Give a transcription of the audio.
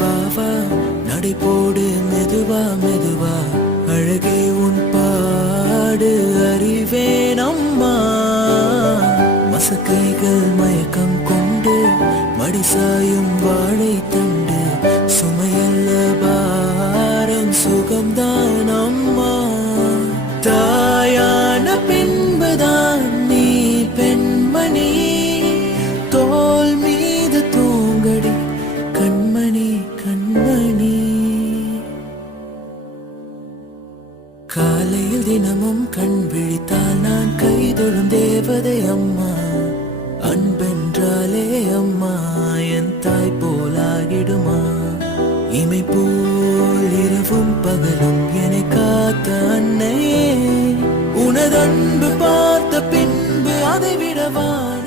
வா வா. நடை போடு மெதுவா மெதுவா. அழகே உன் பாடு அறிவேன் அம்மா மசக்கைகள் மயக்கம் கொண்டு மடிசாயும் வாழை தண்டு. சுமையல்ல பாரம் சுகம்தான் அம்மா. தா காலையில் தினமும் கண் விழித்தால் நான் கைதொழும் தேவதை அம்மா. அன்பென்றாலே அம்மா என் தாய் போலாகிடுமா. இமை போல் இரவும் பகலும் என்னை காத்த அன்னையே. உனது அன்பு பார்த்த பின்பு அதை விடவான்.